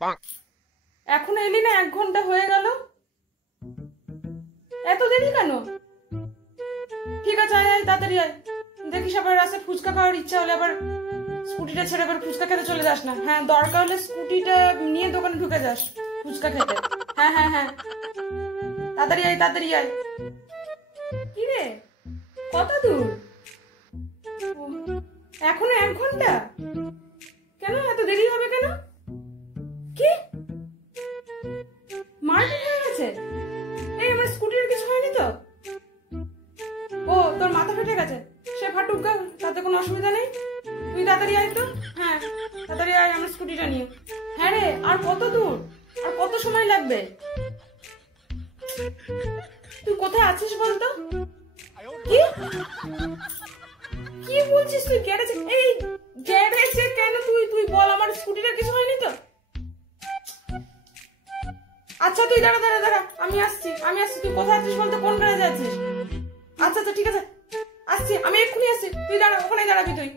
এখন এলি না, 1 ঘন্টা হয়ে গেল, এত দেরি কেন? ঠিক আছে, আয় আয়, তাড়াতাড়ি আয়। দেখিস আবার রাস্তায় ফুচকা খাওয়ার ইচ্ছা হলে আবার স্কুটিটা ছেড়ে আবার ফুচকা খেতে চলে যাস না। হ্যাঁ, দরকার হলে স্কুটিটা নিয়ে দোকানে ঢুকে যাস ফুচকা খেতে। হ্যাঁ হ্যাঁ হ্যাঁ, তাড়াতাড়ি আয়, তাড়াতাড়ি আয়। কি রে, কত দূর? এখনো 1 ঘন্টা? কেন এত দেরি হবে কেন? কি মারপিট হয়ে গেছে? এই আমার স্কুটির কিছু হয়নি তো? ও, তোর মাথা ফেটে গেছে, সে ফাটুক গা, তাতে কোনো অসুবিধা নেই। তুই তাড়াতাড়ি আয় তো। হ্যাঁ, তাড়াতাড়ি আয় আমার স্কুটিটা নিয়ে। হ্যাঁ রে, আর কত দূর, আর কত সময় লাগবে? তুই কোথায় আছিস বলতো? কি কি বলছিস তুই? গ্যারেজে? এই গ্যারেজে কেন? তুই বল, আমার স্কুটিটার কিছু হয়নি তো? আচ্ছা তুই দাঁড়া দাঁড়া দাঁড়া, আমি আসছি। তুই কোথায় আছিস বলতো? কোন গ্যারেজে আছিস? আচ্ছা আচ্ছা, ঠিক আছে, আসছি, আমি এক্ষুনি আসছি। তুই দাঁড়া, ওখানে দাঁড়াবি তুই।